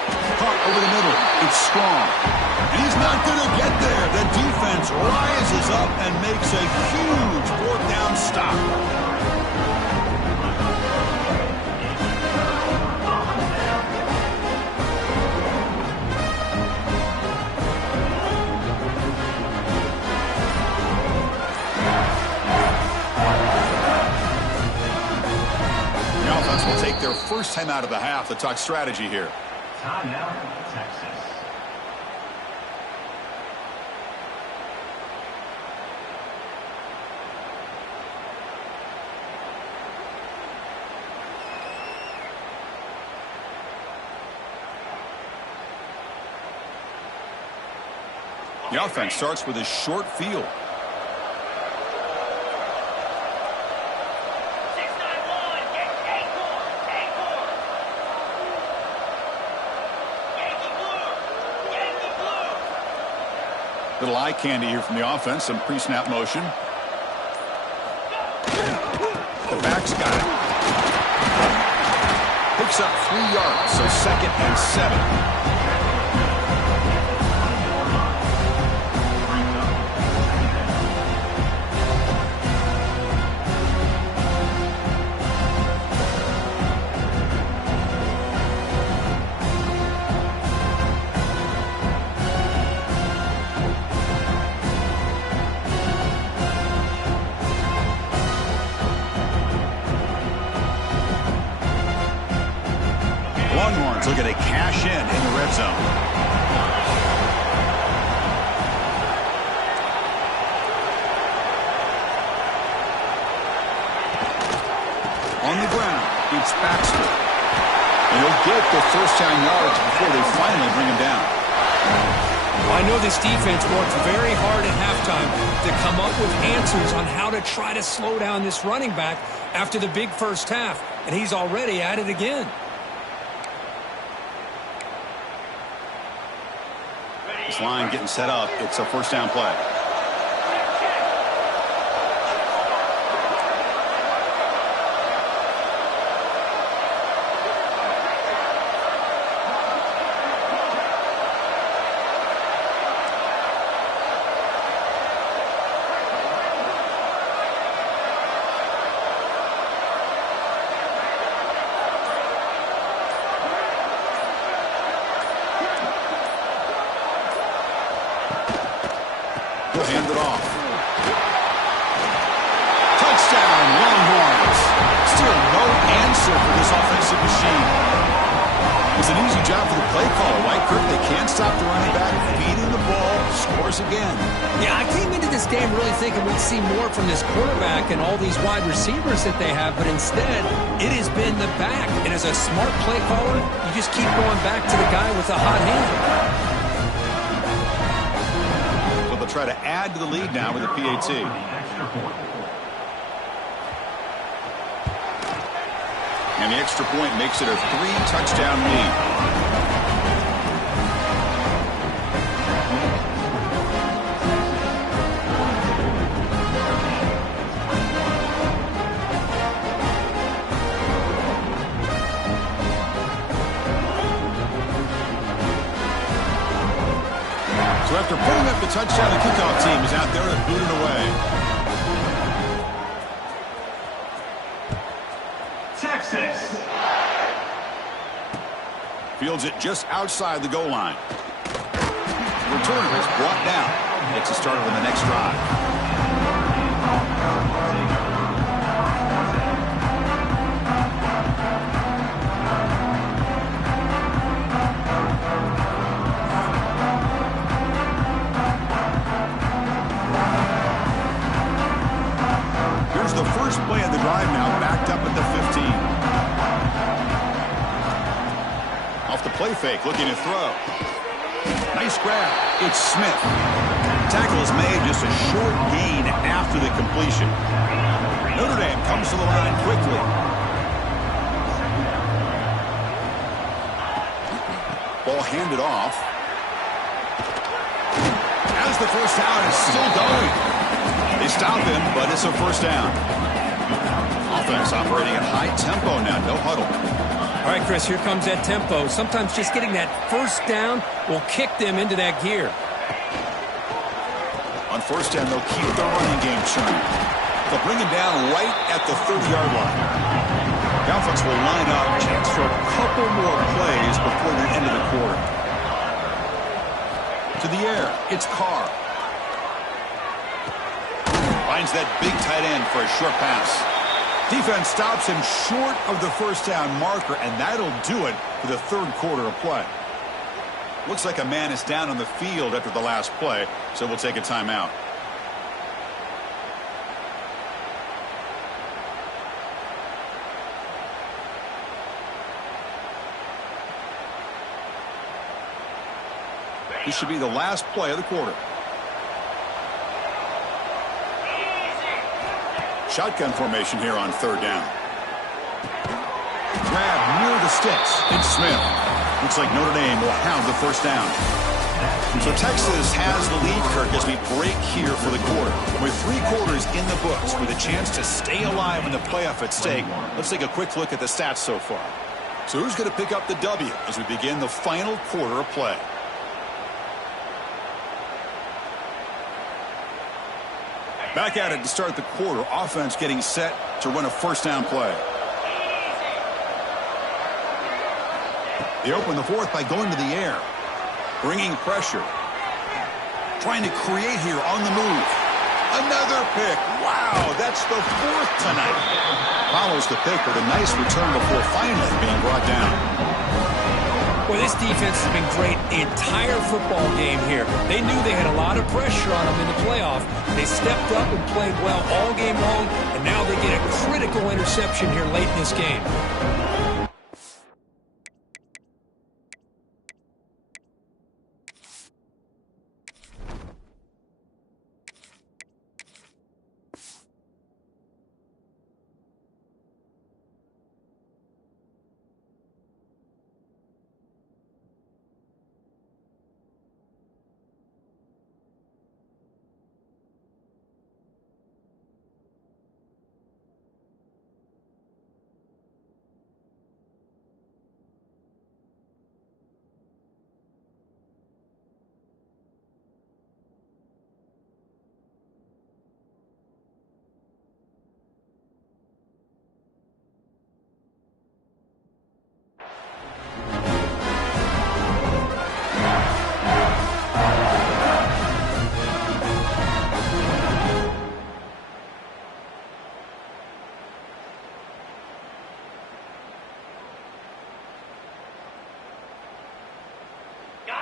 Caught over the middle. It's strong. And he's not going to get there. The defense rises up and makes a huge fourth down stop. The offense will take their first time out of the half to talk strategy here. Time now, Texas. The offense starts with a short field. Little eye candy here from the offense. Some pre-snap motion. The back's got it. Picks up 3 yards, so 2nd and 7. Longhorns looking to cash in the red zone. On the ground, it's Baxter. And he'll get the first down yards before they finally bring him down. I know this defense worked very hard at halftime to come up with answers on how to try to slow down this running back after the big first half, and he's already at it again. This line getting set up. It's a first down play. Hand it off. Touchdown, Longhorns. Still no answer for this offensive machine. It's an easy job for the play caller, right, Kurt? They can't stop the running back, feeding the ball, scores again. Yeah, I came into this game really thinking we'd see more from this quarterback and all these wide receivers that they have, but instead, it has been the back. And as a smart play caller, you just keep going back to the guy with the hot hand. Try to add to the lead now with a PAT. And the extra point makes it a 3-touchdown lead. So after putting up the touchdown, the kickoff team is out there to boot it away. Texas. Fields it just outside the goal line. The returner is brought down. Gets a start on the next drive. The first play of the drive now, backed up at the 15. Off the play fake, looking to throw. Nice grab. It's Smith. Tackle is made, just a short gain after the completion. Notre Dame comes to the line quickly. Ball handed off. As the first down is still going. They stop him, but it's a first down. Offense operating at high tempo now, no huddle. All right, Chris, here comes that tempo. Sometimes just getting that first down will kick them into that gear. On first down, they'll keep the running game churning. They'll bring him down right at the 30-yard line. The offense will line up, chance for a couple more plays before the end of the quarter. To the air, it's Carr. Finds that big tight end for a short pass. Defense stops him short of the first down marker, and that'll do it for the third quarter of play. Looks like a man is down on the field after the last play, so we'll take a timeout. This should be the last play of the quarter. Shotgun formation here on third down. Grab near the sticks. It's Smith. Looks like Notre Dame will have the first down. So Texas has the lead, Kirk, as we break here for the quarter. With 3 quarters in the books, with a chance to stay alive in the playoff at stake, let's take a quick look at the stats so far. So who's going to pick up the W as we begin the final quarter of play? Back at it to start the quarter. Offense getting set to run a first down play. They open the fourth by going to the air. Bringing pressure. Trying to create here on the move. Another pick. Wow, that's the 4th tonight. Follows the pick with a nice return before finally being brought down. Well, this defense has been great the entire football game here. They knew they had a lot of pressure on them in the playoff. They stepped up and played well all game long, and now they get a critical interception here late in this game.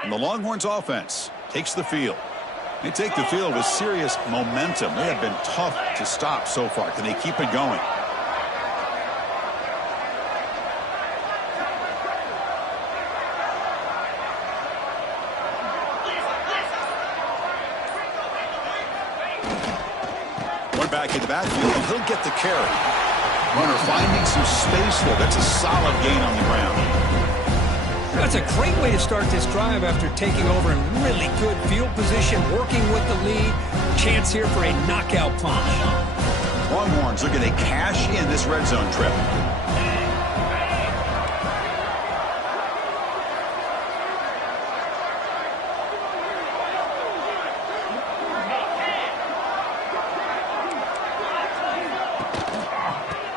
And the Longhorns offense takes the field. They take the field with serious momentum. They have been tough to stop so far. Can they keep it going? One back in the backfield, and he'll get the carry. Runner finding some space there. That's a solid gain on the ground. That's a great way to start this drive after taking over in really good field position, working with the lead. Chance here for a knockout punch. Longhorns looking to cash in this red zone trip.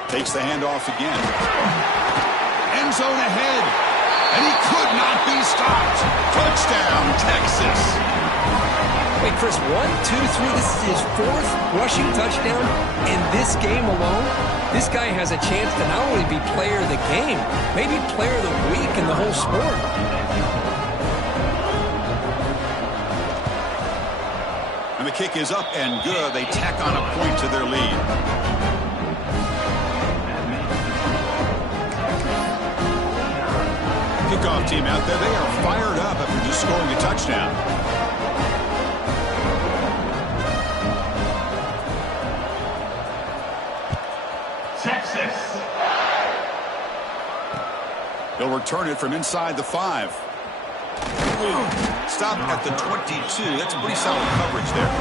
Takes the handoff again. End zone ahead. And he could not be stopped. Touchdown, Texas. Wait, Chris, 1, 2, 3. This is his 4th rushing touchdown in this game alone. This guy has a chance to not only be player of the game, maybe player of the week in the whole sport. And the kick is up and good. They tack on a point to their lead. Kickoff team out there. They are fired up after just scoring a touchdown. Texas. They'll return it from inside the 5. Stop at the 22. That's pretty solid coverage there.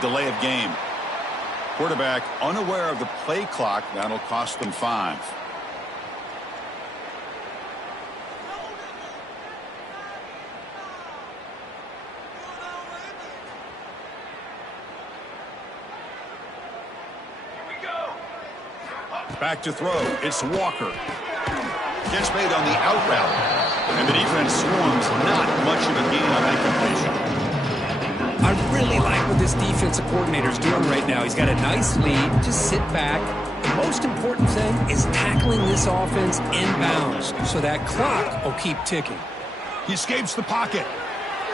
Delay of game. Quarterback unaware of the play clock. That'll cost them 5. Back to throw. It's Walker. Gets made on the out route. And the defense swarms. Not much of a gain on that completion. I really like what this defensive coordinator is doing right now. He's got a nice lead. Just sit back. The most important thing is tackling this offense inbounds so that clock will keep ticking. He escapes the pocket.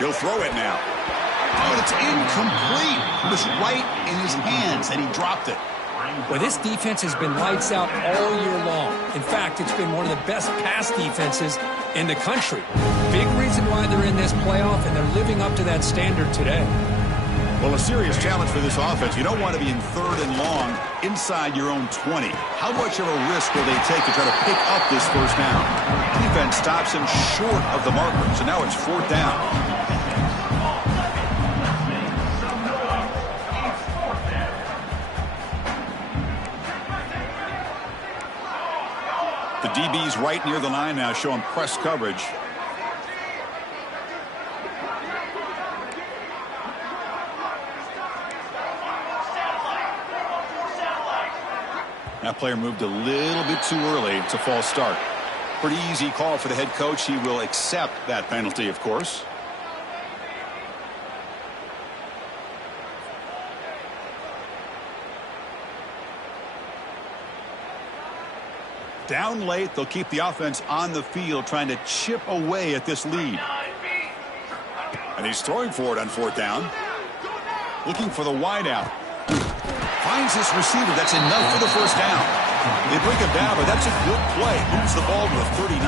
He'll throw it now. Oh, It's incomplete. It was right in his hands, and he dropped it. Well, this defense has been lights out all year long. In fact, it's been one of the best pass defenses in the country. Big reason why they're in this playoff, and they're living up to that standard today. Well, a serious challenge for this offense. You don't want to be in 3rd and long inside your own 20. How much of a risk will they take to try to pick up this first down? Defense stops him short of the marker, so now it's 4th down. The DB's right near the line now, showing press coverage. That player moved a little bit too early. It's a false start. Pretty easy call for the head coach. He will accept that penalty, of course. Down late, they'll keep the offense on the field trying to chip away at this lead. And he's throwing for it on 4th down. Looking for the wideout. Finds his receiver. That's enough for the first down. They bring him down, but that's a good play. Moves the ball to the 39.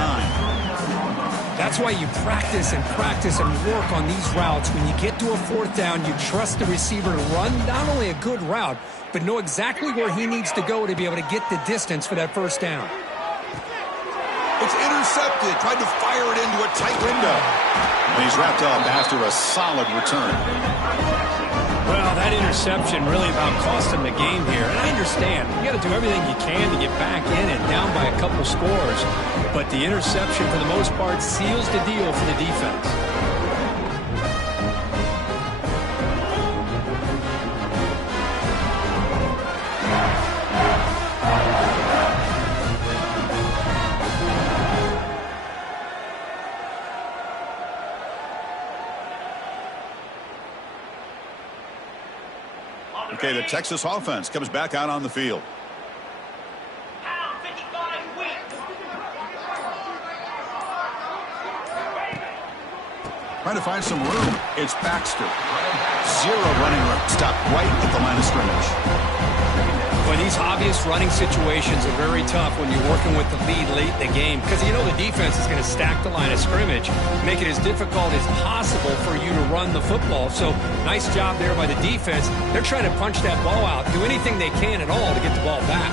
That's why you practice and work on these routes. When you get to a 4th down, you trust the receiver to run not only a good route, but know exactly where he needs to go to be able to get the distance for that first down. It's intercepted. Tried to fire it into a tight window. And he's wrapped up after a solid return. Well, that interception really about cost him the game here. And I understand. You got to do everything you can to get back in and down by a couple scores. But the interception, for the most part, seals the deal for the defense. Okay, the Texas offense comes back out on the field. Trying to find some room. It's Baxter. 0 running room. Stopped right at the line of scrimmage. Well, these obvious running situations are very tough when you're working with the lead late in the game because you know the defense is going to stack the line of scrimmage, make it as difficult as possible for you to run the football. So nice job there by the defense. They're trying to punch that ball out, do anything they can at all to get the ball back.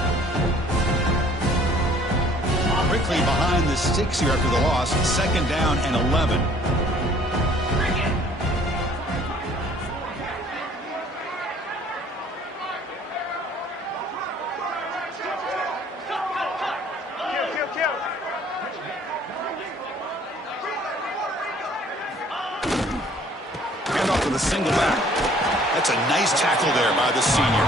Quickly behind the sticks here after the loss. 2nd down and 11. Single back. That's a nice tackle there by the senior.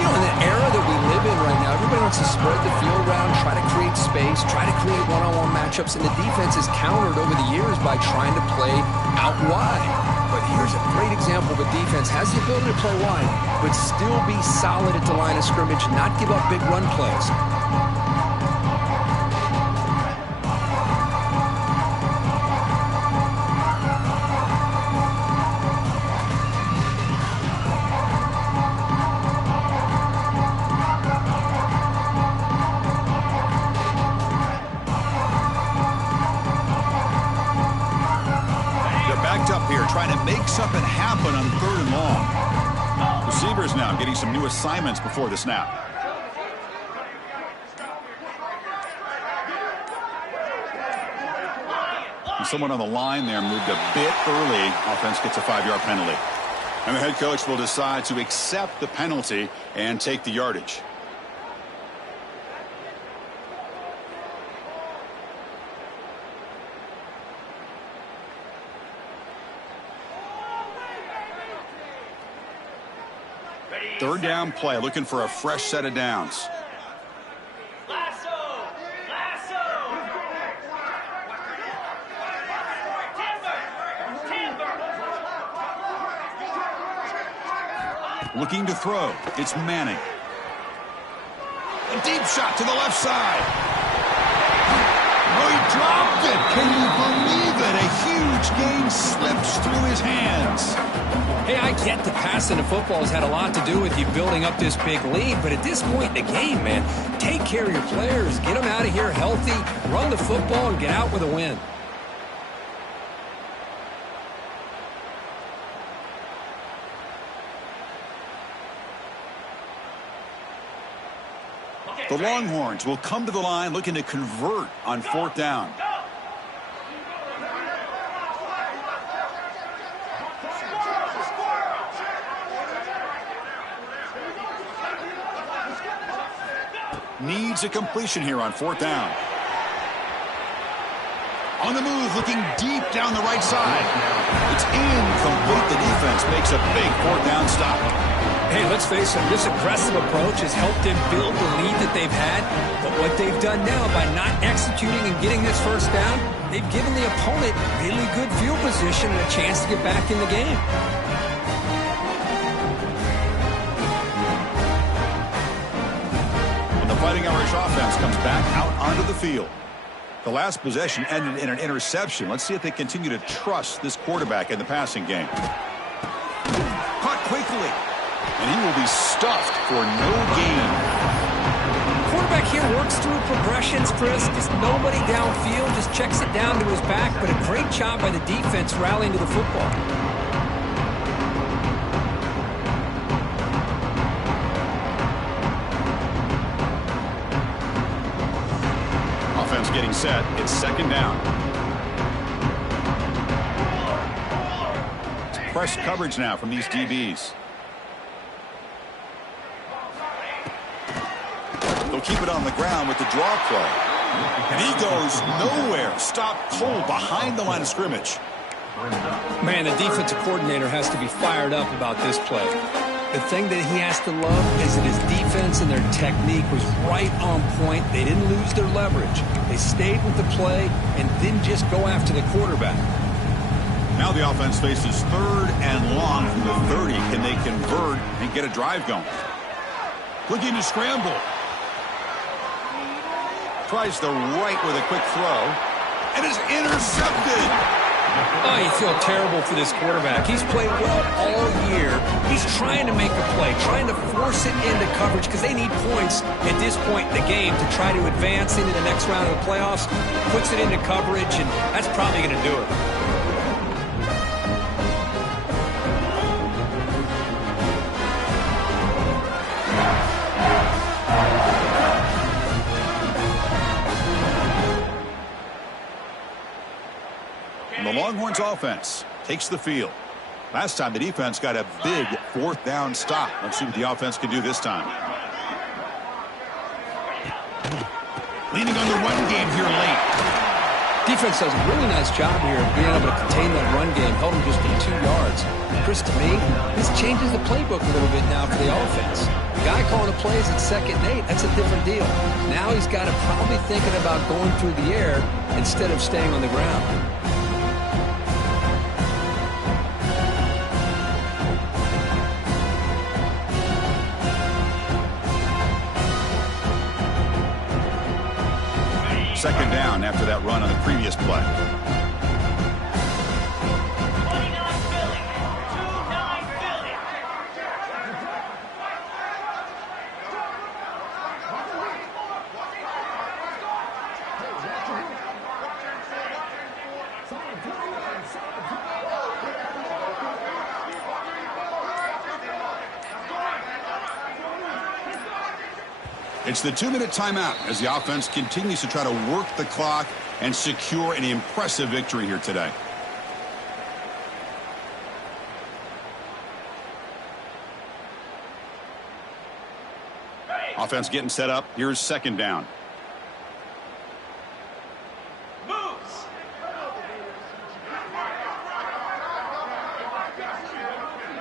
You know, in the era that we live in right now, everybody wants to spread the field around, try to create space, try to create one-on-one matchups, and the defense is countered over the years by trying to play out wide. But here's a great example of a defense has the ability to play wide, but still be solid at the line of scrimmage, not give up big run plays. Trying to make something happen on 3rd and long. Receivers now getting some new assignments before the snap. And someone on the line there moved a bit early. Offense gets a 5-yard penalty. And the head coach will decide to accept the penalty and take the yardage. Third down play, looking for a fresh set of downs. Looking to throw. It's Manning. A deep shot to the left side. Oh, he dropped it. Can you believe it? A huge gain slips through his hands. get the passing the football has had a lot to do with you building up this big lead, but at this point in the game, man, take care of your players, get them out of here healthy, run the football, and get out with a win. The Longhorns will come to the line looking to convert on 4th down. Needs a completion here on 4th down. On the move, looking deep down the right side. It's incomplete. The defense makes a big 4th down stop. Hey, let's face it, this aggressive approach has helped them build the lead that they've had. But what they've done now by not executing and getting this first down, they've given the opponent really good field position and a chance to get back in the game. And the Fighting Irish offense comes back out onto the field. The last possession ended in an interception. Let's see if they continue to trust this quarterback in the passing game. Caught quickly. And he will be stuffed for no gain. Quarterback here works through progressions, Chris. Just nobody downfield, just checks it down to his back. But a great job by the defense rallying to the football. Offense getting set. It's 2nd down. It's press coverage now from these DBs. They'll keep it on the ground with the draw play. And he goes nowhere. Stopped cold behind the line of scrimmage. Man, the defensive coordinator has to be fired up about this play. The thing that he has to love is that his defense and their technique was right on point. They didn't lose their leverage. They stayed with the play and didn't just go after the quarterback. Now the offense faces 3rd and long from the 30. Can they convert and get a drive going? Looking to scramble. Tries the right with a quick throw. And is intercepted. Oh, you feel terrible for this quarterback. He's played well all year. He's trying to make a play, trying to force it into coverage because they need points at this point in the game to try to advance into the next round of the playoffs. Puts it into coverage, and that's probably going to do it. The Longhorns offense takes the field. Last time the defense got a big 4th down stop. Let's see what the offense can do this time. Leaning on the run game here late. Defense does a really nice job here of being able to contain that run game, held them just to 2 yards. Chris, to me, this changes the playbook a little bit now for the offense. The guy calling the plays at 2nd and 8, that's a different deal. Now he's got to probably thinking about going through the air instead of staying on the ground. Second down after that run on the previous play. It's the 2-minute timeout as the offense continues to try to work the clock and secure an impressive victory here today. Offense getting set up. Here's 2nd down.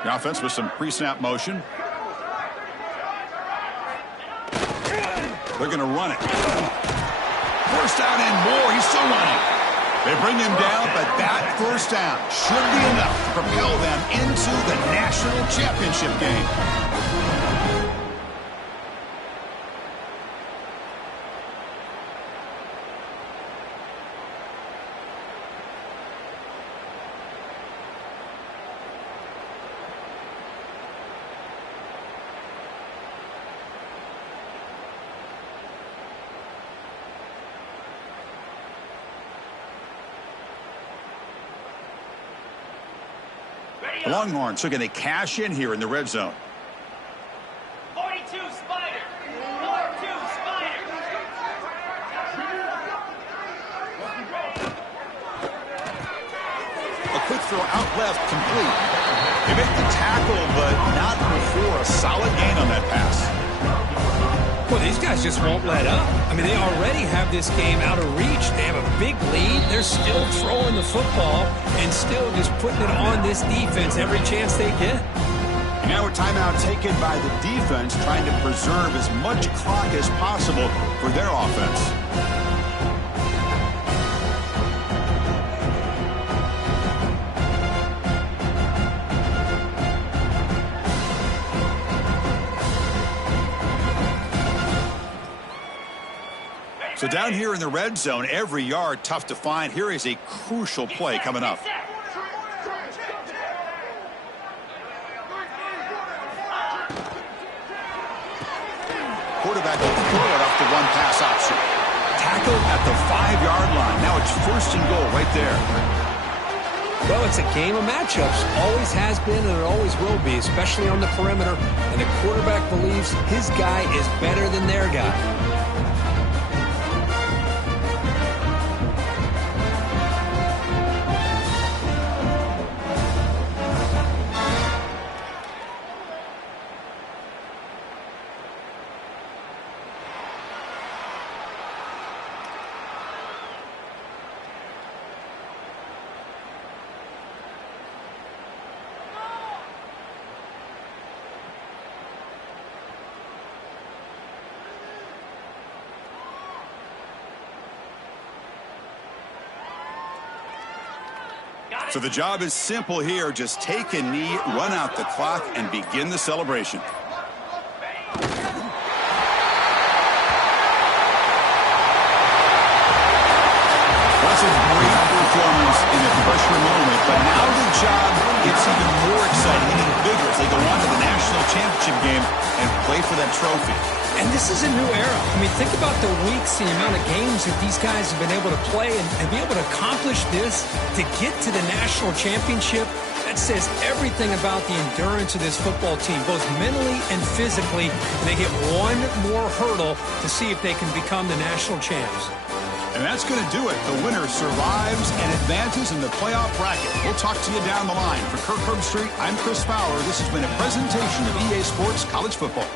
The offense with some pre-snap motion. They're going to run it. First down and more. He's still running. They bring him down, but that first down should be enough to propel them into the national championship game. The Longhorns are going to cash in here in the red zone. 42 Spider. 42 Spider. A quick throw out left, complete. They make the tackle, but not before a solid gain on that pass. Well, these guys just won't let up. I mean, they already have this game out of reach. They have a big lead. They're still throwing the football and still just putting it on this defense every chance they get. Now a timeout taken by the defense, trying to preserve as much clock as possible for their offense. So down here in the red zone, every yard tough to find. Here is a crucial play coming up. Quarterback will throw it off the one-pass option. Tackled at the 5-yard line. Now it's 1st and goal right there. Well, it's a game of matchups. Always has been and it always will be, especially on the perimeter. And the quarterback believes his guy is better than their guy. So the job is simple here. Just take a knee, run out the clock, and begin the celebration. That's a great performance in a pressure moment, but now the job gets even more exciting, even bigger as they go on to the national championship game and play for that trophy. And this is a new era. I mean, think about the weeks, the amount of games that these guys have been able to play and be able to accomplish this to get to the national championship. That says everything about the endurance of this football team, both mentally and physically. And they hit one more hurdle to see if they can become the national champs. And that's going to do it. The winner survives and advances in the playoff bracket. We'll talk to you down the line. For Kirk Herbstreit, I'm Chris Fowler. This has been a presentation of EA Sports College Football.